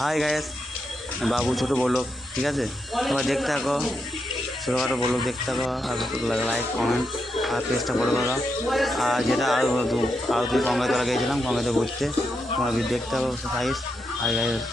Hi guys, বাবু ছোটো বললো, ঠিক আছে তোমরা দেখতে থাকো, ছোটোখাটো বললো দেখতে থাকো, আর লাইক কমেন্ট আর পেজটা ফলো করো। আর যেটা আরও তুই গঙ্গাতলা গিয়েছিলাম, গঙ্গাতে ঘুরতে, তোমরা দেখতে থাকো গাইস। Hi guys.